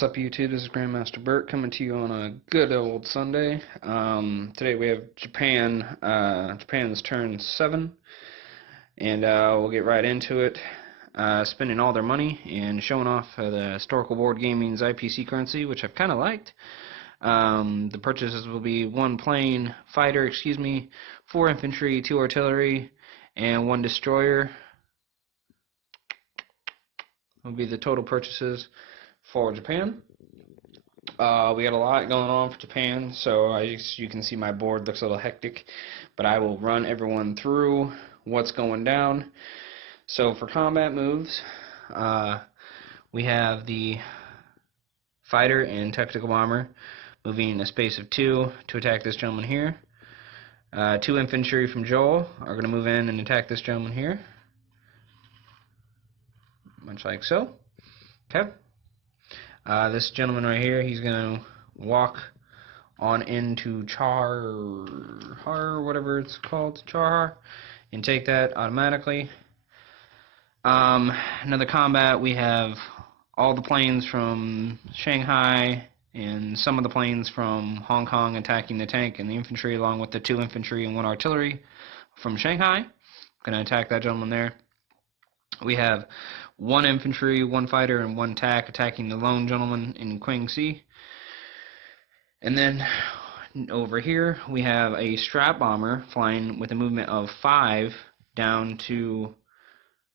What's up, YouTube? This is Grandmaster Bert coming to you on a good old Sunday. Today we have Japan's turn 7, and we'll get right into it. Spending all their money and showing off the Historical Board Gaming's IPC currency, which I've kind of liked. The purchases will be 1 plane fighter, 4 infantry, 2 artillery, and 1 destroyer. Will be the total purchases for Japan. We got a lot going on for Japan, so you can see my board looks a little hectic, but I will run everyone through what's going down. So for combat moves, we have the fighter and tactical bomber moving a space of 2 to attack this gentleman here. 2 infantry from Joel are going to move in and attack this gentleman here, much like so. Okay. This gentleman right here, he's going to walk on into Char, whatever it's called, Char, and take that automatically. Another combat, we have all the planes from Shanghai and some of the planes from Hong Kong attacking the tank and the infantry, along with the 2 infantry and 1 artillery from Shanghai. Going to attack that gentleman there. We have 1 infantry, 1 fighter, and 1 TAC attacking the lone gentleman in Qingxi. And then over here we have a strap bomber flying with a movement of 5 down to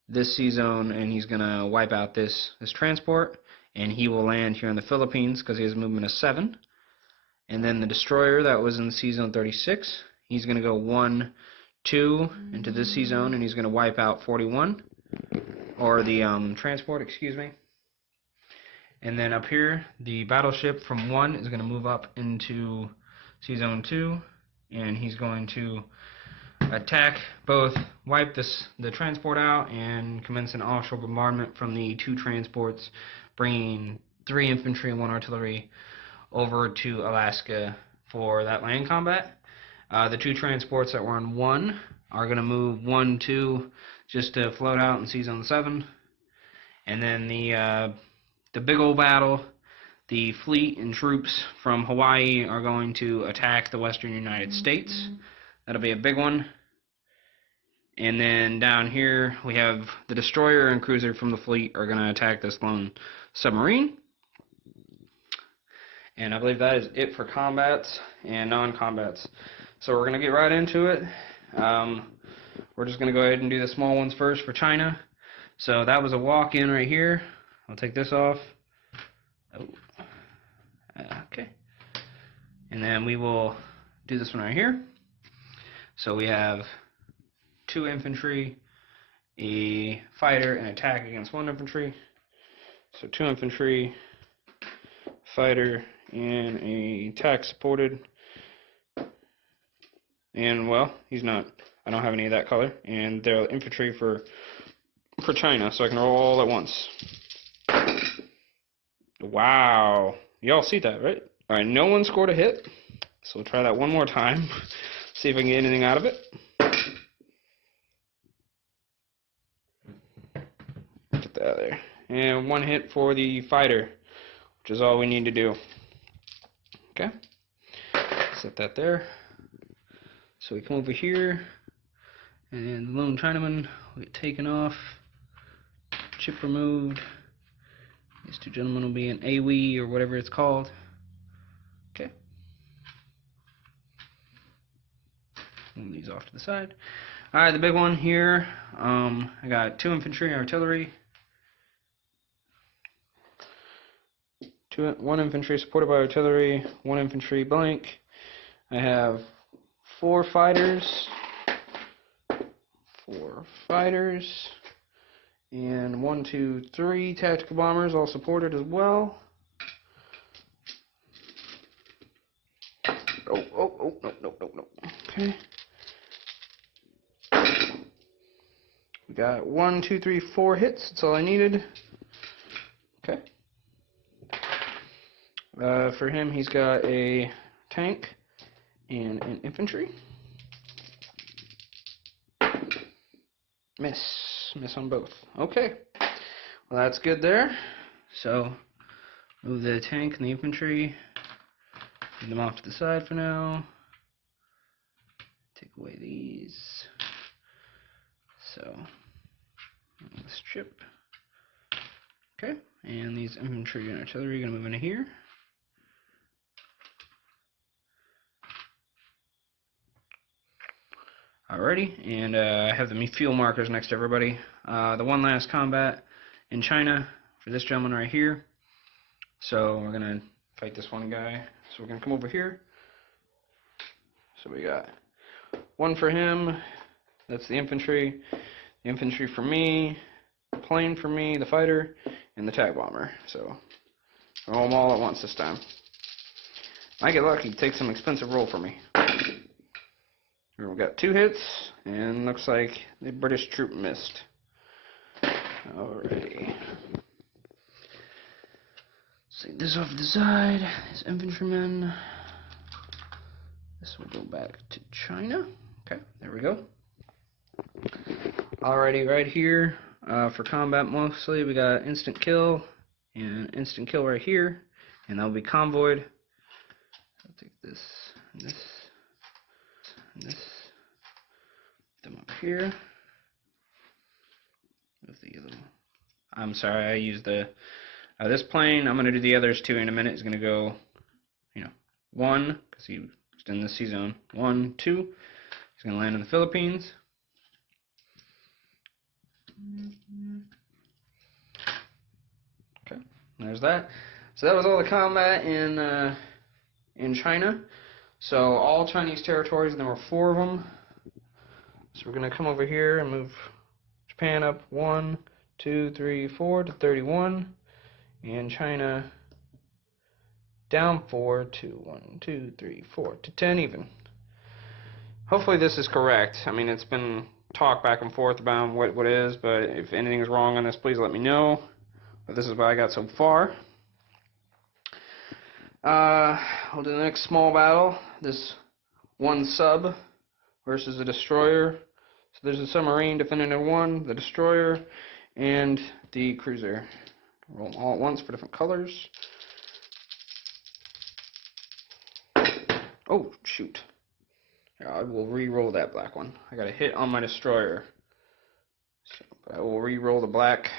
this sea zone, and he's going to wipe out this transport, and he will land here in the Philippines because he has a movement of 7. And then the destroyer that was in sea zone 36, he's going to go 1, 2 into this sea zone, and he's going to wipe out 41. Or the transport, And then up here, the battleship from 1 is going to move up into Sea Zone 2, and he's going to attack both, wipe the transport out, and commence an offshore bombardment from the 2 transports, bringing 3 infantry and 1 artillery over to Alaska for that land combat. The 2 transports that were on 1 are going to move 1, 2, just to float out in Sea Zone 7. And then the big old battle, the fleet and troops from Hawaii are going to attack the western United States. That'll be a big one. And then down here we have the destroyer and cruiser from the fleet are going to attack this lone submarine. And I believe that is it for combats and non-combats. So we're going to get right into it. We're just going to go ahead and do the small ones first for China. So that was a walk-in right here. I'll take this off. Okay. And then we will do this one right here. So we have 2 infantry, a fighter, and attack against 1 infantry. So 2 infantry, fighter, and a attack supported. And, well, he's not. I don't have any of that color. And they're infantry for China, so I can roll all at once. Wow. Y'all see that, right? Alright, no one scored a hit. So we'll try that one more time. See if I can get anything out of it. Get that out of there. And 1 hit for the fighter, which is all we need to do. Okay. Set that there. So we come over here, and the lone Chinaman will get taken off, chip removed. These 2 gentlemen will be an AWE or whatever it's called. Okay. Move these off to the side. Alright, the big one here, I got 2 infantry and artillery. 1 infantry supported by artillery, 1 infantry blank. I have 4 fighters, and 1, 2, 3 tactical bombers, all supported as well. No. Okay. We got 1, 2, 3, 4 hits. That's all I needed. Okay. For him, he's got a tank and an infantry. Miss on both. Okay. Well, that's good there. So Move the tank and the infantry. Get them off to the side for now. Take away these. So, this chip. Okay, and these infantry and artillery are going to move into here. Alrighty, and I have the fuel markers next to everybody. The one last combat in China for this gentleman right here. So we're going to fight this one guy. So we're going to come over here. So we got one for him. That's the infantry. The infantry for me. The plane for me. The fighter. And the tag bomber. So roll them all at once this time. I get lucky. Take some expensive roll for me. Here we got 2 hits, and looks like the British troop missed. Alrighty. Take this off to the side. This infantryman. This will go back to China. Okay, there we go. Alrighty, right here for combat mostly, we got instant kill and instant kill right here, and that'll be convoyed. I'll take this and this. This, them up here. With the other, I'm sorry, I used the this plane. I'm gonna do the others 2 in a minute. It's gonna go, 1 because he's in the C zone. 1, 2. He's gonna land in the Philippines. Okay, there's that. So that was all the combat in China. So all Chinese territories, and there were 4 of them. So we're going to come over here and move Japan up 1, 2, 3, 4 to 31, and China down 4 to 1, 2, 3, 4 to 10 even. Hopefully this is correct. I mean, it's been talked back and forth about what is, but if anything is wrong on this, please let me know. But this is what I got so far. We'll do the next small battle. This one sub versus a destroyer. So there's a submarine defending a 1, the destroyer, and the cruiser. Roll them all at once for different colors. Oh, shoot. Here, I will re-roll that black one. I got a hit on my destroyer. So, but I will re-roll the black.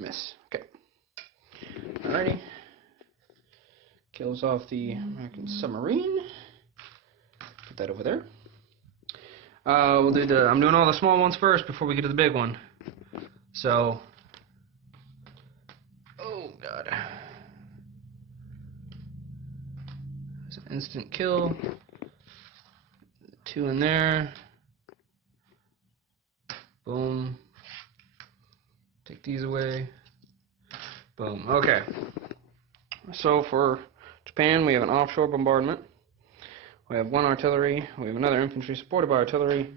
Miss. Okay. Alrighty. Kills off the American submarine. Put that over there. We'll do I'm doing all the small ones first before we get to the big one. So, oh god. There's an instant kill. 2 in there. Boom. Take these away. Boom. Okay. So for Japan, we have an offshore bombardment. We have 1 artillery. We have another infantry supported by artillery.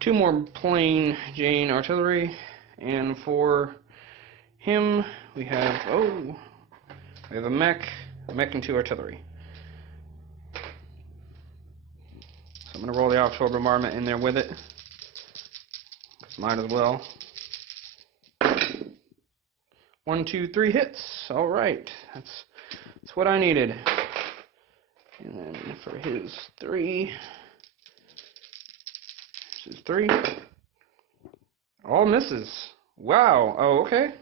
2 more plain Jane artillery. And for him, we have a mech and 2 artillery. So I'm going to roll the offshore bombardment in there with it. Might as well. 1, 2, 3 hits. All right, that's what I needed. And then for his 3, this is 3. All misses. Wow. Oh, okay.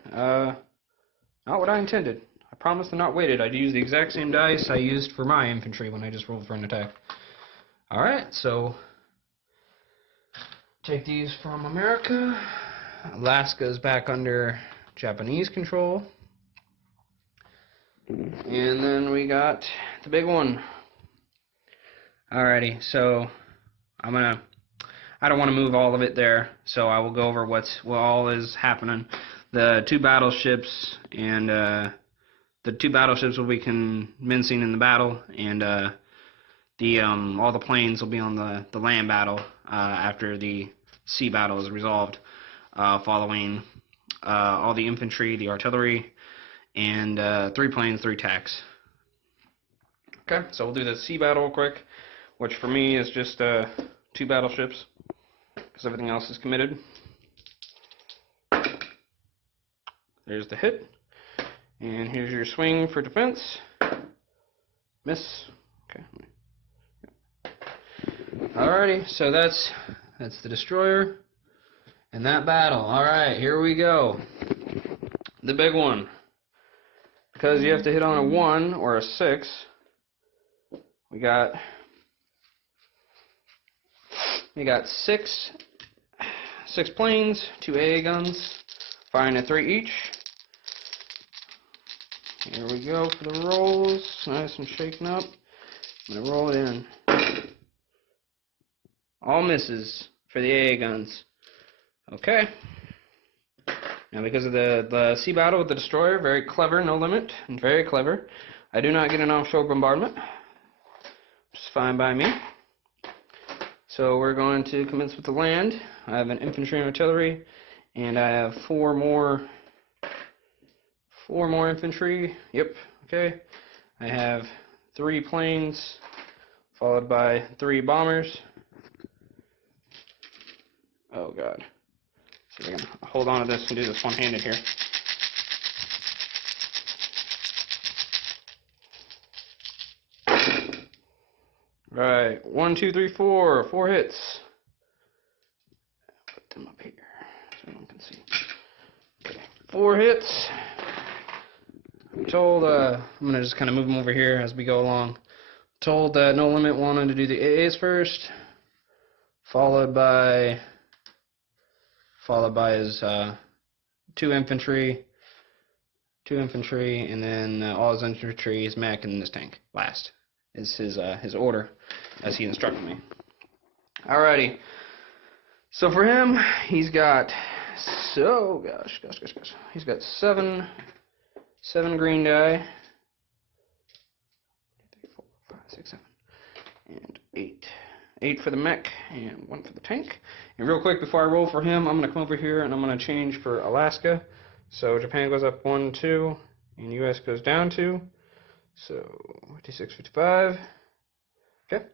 Not what I intended. I promised to not wait it. I'd use the exact same dice I used for my infantry when I just rolled for an attack. All right, so take these from America. Alaska is back under Japanese control. And then we got the big one. Alrighty, so I don't want to move all of it there, so I will go over what all is happening. The 2 battleships and the 2 battleships will be commencing in the battle, and all the planes will be on the land battle after the sea battle is resolved, following all the infantry, the artillery, and 3 planes, 3 attacks. Okay, so we'll do the sea battle real quick, which for me is just 2 battleships, because everything else is committed. There's the hit, And here's your swing for defense. Miss. Okay. Alrighty, so that's the destroyer and that battle. Alright, here we go. The big one. Because you have to hit on a 1 or a 6. We got six planes, 2 AA guns, firing at 3 each. Here we go for the rolls, nice and shaken up. I'm going to roll it in. All misses for the AA guns. Okay. Now because of the sea battle with the destroyer, very clever, no limit, and very clever. I do not get an offshore bombardment. Which is fine by me. So we're going to commence with the land. I have an infantry and artillery, and I have four more infantry. Yep, okay. I have 3 planes, followed by 3 bombers. Oh god. So we're gonna hold on to this and do this one-handed here. Right, 1, 2, 3, 4. 4 hits. Put them up here so no one can see. Okay, 4 hits. I'm told, I'm gonna just kind of move them over here as we go along. Told that No Limit wanted to do the AAs first, followed by his 2 infantry, and then all his infantry, his mech, and his tank last. Is his order as he instructed me. Alrighty. So for him, he's got he's got 7 green die. 3, 4, 5, 6, 7, and 8. 8 for the mech and 1 for the tank. And real quick before I roll for him, I'm gonna come over here and I'm gonna change for Alaska. So Japan goes up 1, 2, and US goes down 2. So 56, 55. Okay.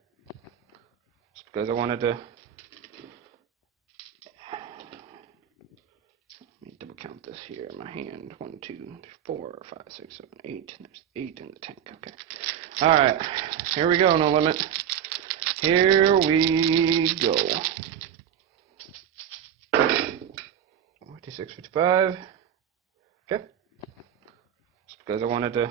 Just because I wanted to. Let me double count this here in my hand. 1, 2, 3, 4, 5, 6, 7, 8. And there's 8 in the tank. Okay. All right. Here we go. No limit. Here we go. 56, 55. Okay. Just because I wanted to.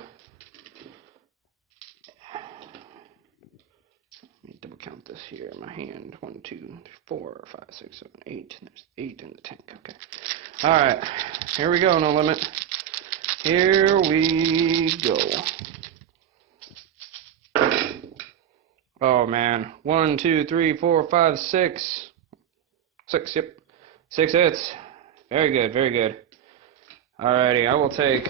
Double count this here in my hand. 1, 2, 3, 4, 5, 6, 7, 8. And there's 8 in the tank. Okay. Alright. Here we go, No Limit. Here we go. Oh man. 1, 2, 3, 4, 5, 6. 6, yep. 6 hits. Very good, very good. Alrighty, I will take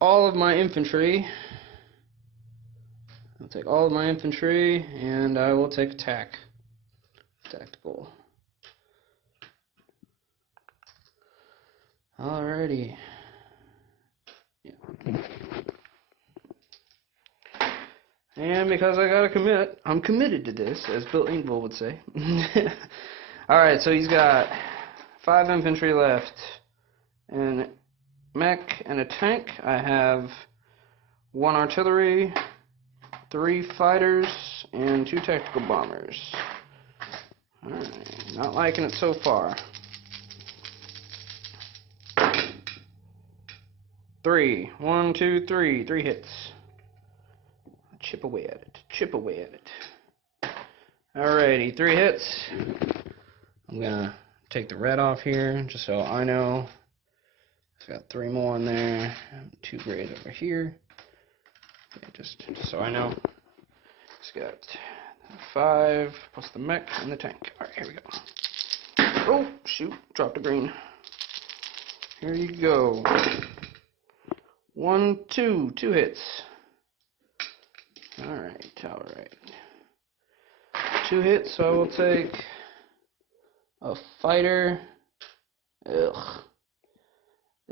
all of my infantry. I'll take all of my infantry, and I will take attack. Tactical. Alrighty. Yeah. And because I gotta commit, I'm committed to this, as Bill Engvall would say. Alright, so he's got 5 infantry left, and mech and a tank. I have 1 artillery, 3 fighters, and 2 tactical bombers. Alright, not liking it so far. 3. 1, 2, 3. 3 hits. Chip away at it. Chip away at it. Alrighty, 3 hits. I'm gonna take the red off here, just so I know. It's got 3 more in there. 2 gray over here. Okay, just so I know. It's got 5 plus the mech and the tank. Alright, here we go. Oh, shoot. Dropped a green. Here you go. 1, 2. 2 hits. Alright, alright. 2 hits, so I will take a fighter. Ugh.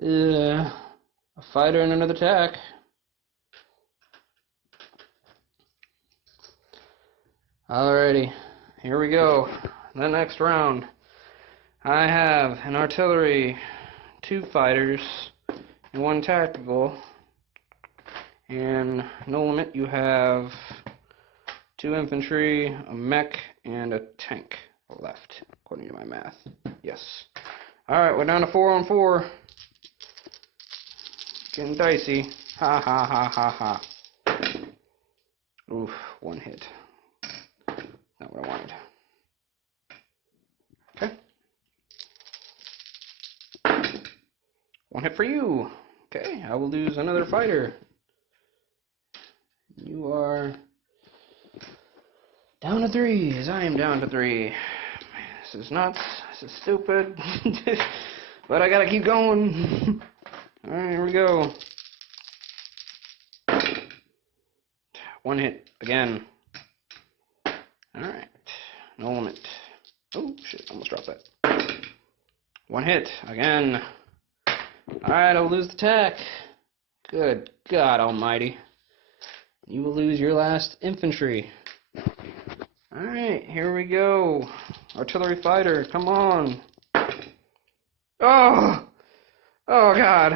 A fighter and another attack. Alrighty, here we go. The next round. I have an artillery, 2 fighters and 1 tactical. And no limit, you have 2 infantry, a mech, and a tank left, according to my math. Yes. Alright, we're down to 4 on 4. Getting dicey. Ha ha ha ha ha. Oof, 1 hit. Not what I wanted. Okay. 1 hit for you. Okay, I will lose another fighter. You are down to 3, as I am down to 3. This is nuts. This is stupid. But I gotta keep going. Alright, here we go. 1 hit again. Alright. No limit. Oh, shit. Almost dropped that. 1 hit again. Alright, I'll lose the attack. Good God almighty. You will lose your last infantry. Alright, here we go. Artillery fighter, come on. Oh! Oh God.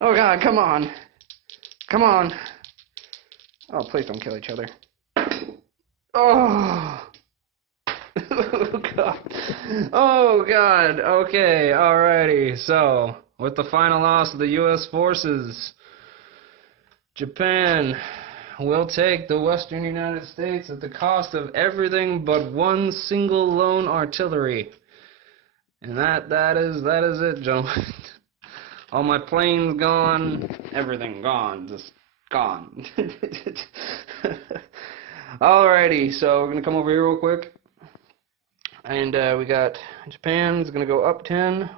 Oh God, come on. Come on. Oh, please don't kill each other. Oh! Oh God. Oh God. Okay, alrighty. So, with the final loss of the U.S. forces, Japan will take the Western United States at the cost of everything but 1 single lone artillery. And that is it, gentlemen. All my planes gone, everything gone, just gone. Alrighty, so we're gonna come over here real quick. And we got Japan's gonna go up 10,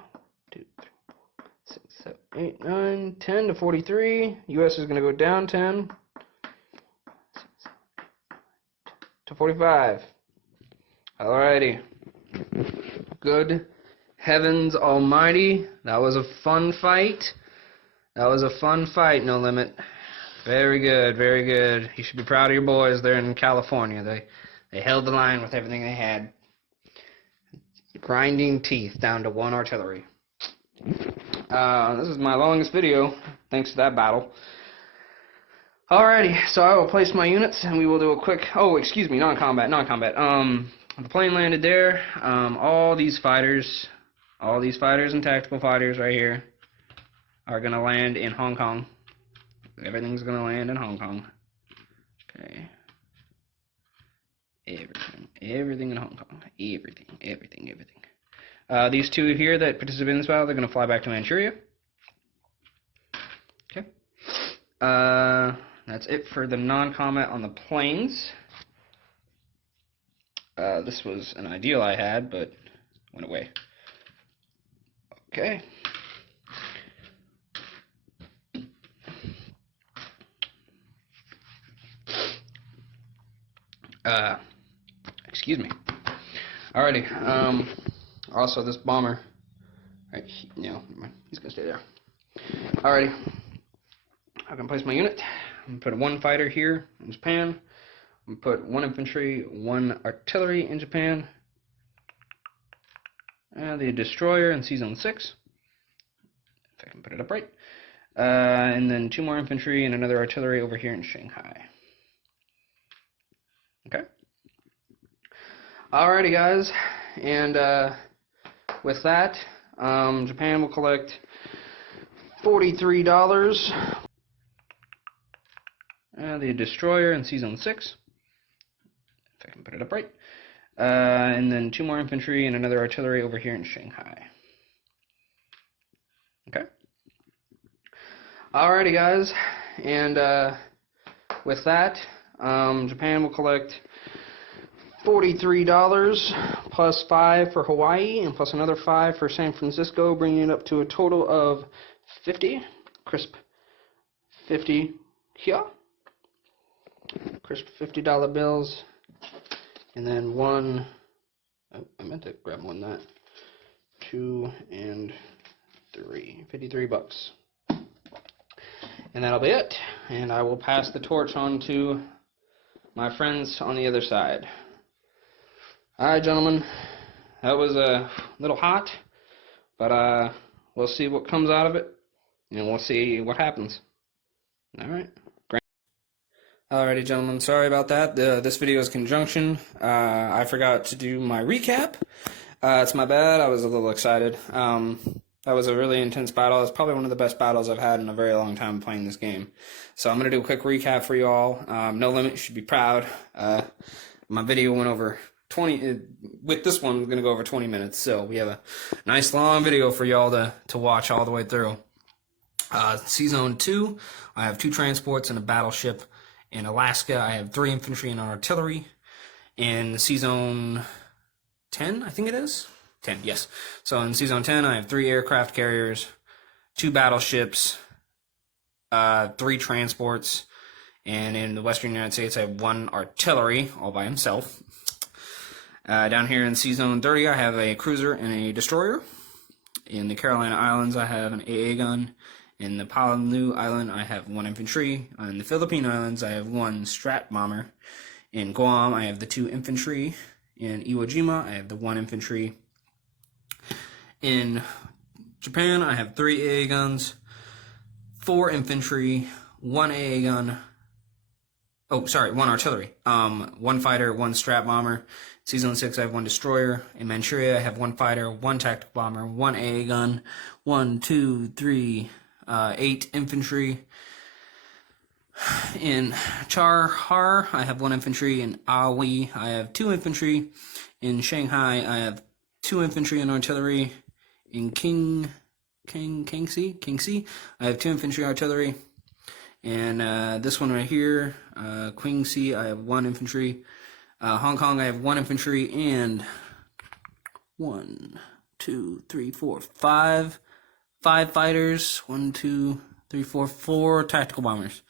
2, 3, 4, 6, 7, 8, 9, 10 to 43. US is gonna go down 10 to 45. Alrighty. Good heavens almighty. That was a fun fight. That was a fun fight, No Limit. Very good, very good. You should be proud of your boys there in California. They held the line with everything they had. Grinding teeth down to 1 artillery. This is my longest video, thanks to that battle. Alrighty, so I will place my units and we will do a quick, non-combat. The plane landed there. All these fighters and tactical fighters right here are going to land in Hong Kong. Everything's going to land in Hong Kong. Okay. Everything in Hong Kong. Everything. These 2 here that participate in this battle, they're going to fly back to Manchuria. Okay. That's it for the non-combat on the planes. This was an ideal I had, but went away. Okay. Excuse me. Alrighty. Also, this bomber. Right, he's gonna stay there. Alrighty. I'm gonna place my unit. I'm gonna put 1 fighter here in Japan. I'm gonna put 1 infantry, 1 artillery in Japan. The destroyer in C-Zone 6. If I can put it up right. And then 2 more infantry and another artillery over here in Shanghai. Okay. Alrighty, guys. And with that, Japan will collect $43. The destroyer in C-Zone 6. If I can put it up right. And then 2 more infantry and another artillery over here in Shanghai. Okay. Alrighty, guys. And with that, Japan will collect $43 plus 5 for Hawaii and plus another 5 for San Francisco, bringing it up to a total of 50. Crisp 50 here. Crisp $50 bills. And then 1, I meant to grab one that. 2 and 3. 53 bucks. And that'll be it. And I will pass the torch on to my friends on the other side. Alright, gentlemen. That was a little hot, but we'll see what comes out of it, and we'll see what happens. All right. Alrighty, gentlemen, sorry about that. This video is conjunction. I forgot to do my recap. It's my bad. I was a little excited. That was a really intense battle. It's probably one of the best battles I've had in a very long time playing this game. So I'm going to do a quick recap for you all. No Limit, you should be proud. My video went over 20, with this one, I'm going to go over 20 minutes. So we have a nice long video for y'all to watch all the way through. Season 2, I have 2 transports and a battleship. In Alaska, I have 3 infantry and artillery. In Season 10, I think it is? 10, yes. So in Season 10, I have 3 aircraft carriers, 2 battleships, 3 transports, and in the Western United States, I have 1 artillery, all by himself. Down here in Season 30, I have a cruiser and a destroyer. In the Carolina Islands, I have an AA gun. In the Palau Island, I have 1 infantry. In the Philippine Islands, I have 1 strat bomber. In Guam, I have the 2 infantry. In Iwo Jima, I have the 1 infantry. In Japan, I have 3 AA guns, 4 infantry, 1 AA gun. 1 artillery. 1 fighter, 1 strat bomber. Season 6, I have 1 destroyer. In Manchuria, I have 1 fighter, 1 tactical bomber, 1 AA gun, 1, 2, 3, 8 infantry. In Char-Har, I have 1 infantry. In Aoi, I have 2 infantry. In Shanghai, I have 2 infantry and artillery. In Kingxi, I have 2 infantry artillery. And this one right here, Qingxi, I have 1 infantry. Hong Kong, I have 1 infantry and 1, 2, 3, 4, 5 fighters. 1, 2, 3, 4, 4 tactical bombers.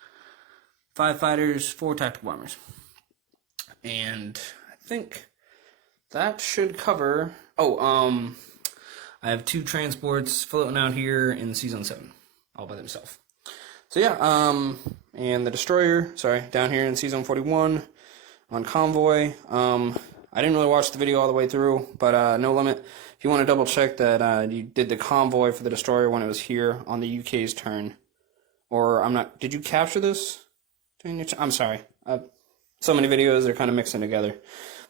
5 fighters, 4 tactical bombers. And I think that should cover. I have 2 transports floating out here in Season 7, all by themselves. So yeah, and the destroyer, down here in Season 41 on convoy. I didn't really watch the video all the way through, but No Limit, if you want to double check that you did the convoy for the destroyer when it was here on the UK's turn, or did you capture this? I'm sorry. So many videos, they're kind of mixing together.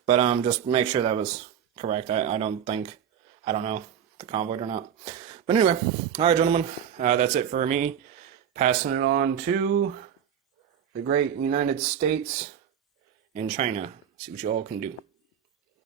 But just make sure that was correct. I don't know if the convoy or not. But anyway, alright, gentlemen, that's it for me. Passing it on to the great United States and China. See what you all can do.